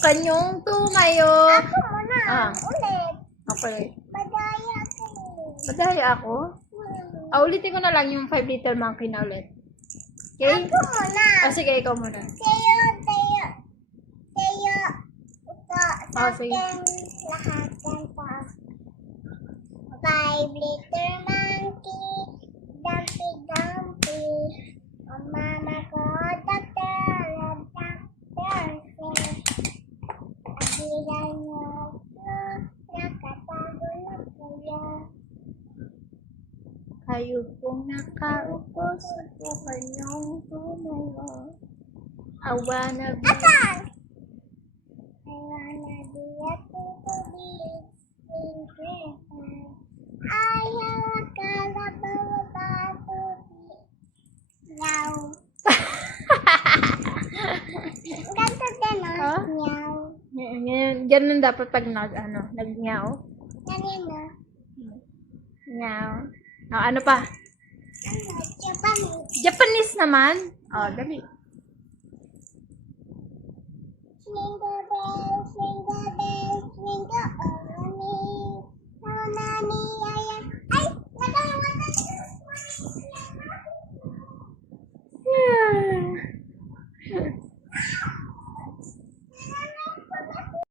kanyong tumayo. Ako muna. Ulit. Okay. Madaya ako. Madaya ako? Ulitin ko na lang yung 5 little monkey na ulit. Okay? Ako muna. Sige, ikaw muna. Tayo. Ito, sa Sige. akin lahat yan po. 5 little monkey, dumpy. Ang mama ko, doctor, says. Akira niyo, nakatago na kayo. Kayo pong nakaupo sa kanyong tumayo. I wanna be... Asan? I wanna be a tutubi, ayaw akalabaw batubi. Meow. Ganto din, Huh? Meow. Ganun dapat pag nag-meow. Kanina. Meow. Ano pa? Japanese. Japanese naman. Dali. Slindo